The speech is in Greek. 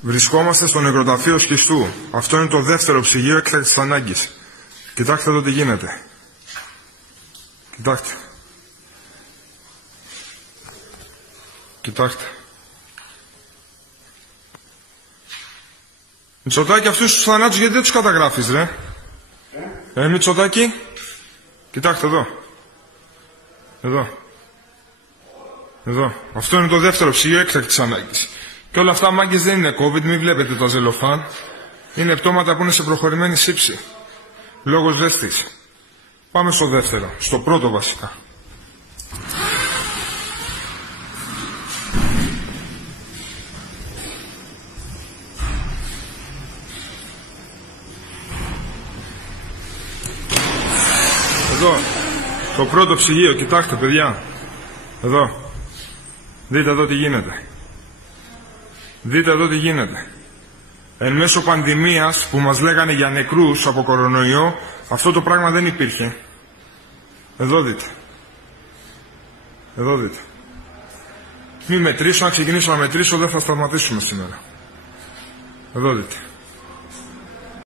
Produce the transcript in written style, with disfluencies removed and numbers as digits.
Βρισκόμαστε στο νεκροταφείο Σκιστού. Αυτό είναι το δεύτερο ψυγείο έκτακτης ανάγκης. Κοιτάξτε εδώ τι γίνεται. Κοιτάξτε. Κοιτάξτε. Μητσοτάκη, αυτούς τους θανάτους γιατί δεν τους καταγράφεις, ρε? Μητσοτάκη. Κοιτάξτε εδώ. Εδώ. Εδώ. Αυτό είναι το δεύτερο ψυγείο έκτακτης ανάγκης. Και όλα αυτά, μάγκες, δεν είναι COVID, μην βλέπετε το ζελοφάν. Είναι πτώματα που είναι σε προχωρημένη σύψη. Λόγος δέστης. Πάμε στο δεύτερο. Στο πρώτο βασικά. Εδώ. Το πρώτο ψυγείο. Κοιτάξτε, παιδιά. Εδώ. Δείτε εδώ τι γίνεται. Δείτε εδώ τι γίνεται. Εν μέσω πανδημίας που μας λέγανε για νεκρούς από κορονοϊό, αυτό το πράγμα δεν υπήρχε. Εδώ δείτε. Εδώ δείτε. Μη μετρήσω, αν ξεκινήσω να μετρήσω δεν θα σταματήσουμε σήμερα. Εδώ δείτε.